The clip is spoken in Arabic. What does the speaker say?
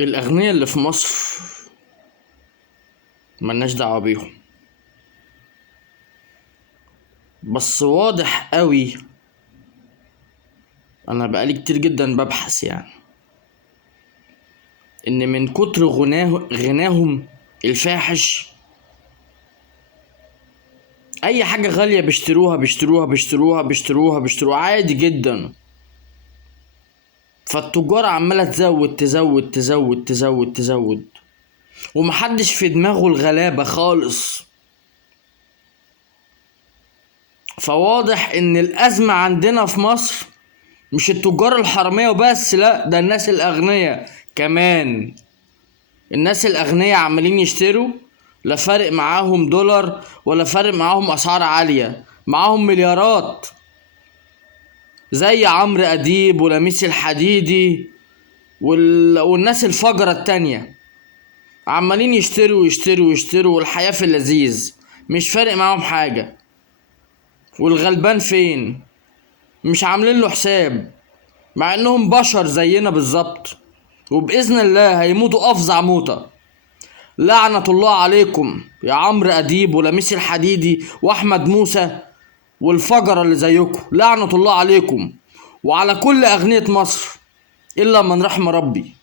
الأغنياء اللي في مصر ملناش دعوة بيهم، بس واضح قوي. أنا بقالي كتير جدا ببحث إن من كتر غناهم الفاحش، أي حاجة غالية بيشتروها عادي جدا. فالتجار عمالة تزود، ومحدش في دماغه الغلابة خالص. فواضح ان الازمة عندنا في مصر مش التجار الحرامية وبس، لا ده الناس الاغنياء كمان. الناس الاغنياء عمالين يشتروا، لا فارق معاهم دولار ولا فارق معاهم اسعار عالية، معاهم مليارات زي عمرو اديب ولميس الحديدي والناس الفجرة التانية. عمالين يشتروا والحياة في اللذيذ، مش فارق معاهم حاجة. والغلبان فين؟ مش عاملين له حساب، مع انهم بشر زينا بالظبط، وباذن الله هيموتوا افظع موتة. لعنة الله عليكم يا عمرو اديب ولميس الحديدي واحمد موسى والفجرة اللي زيكم، لعنة الله عليكم وعلى كل اغنية مصر الا من رحم ربي.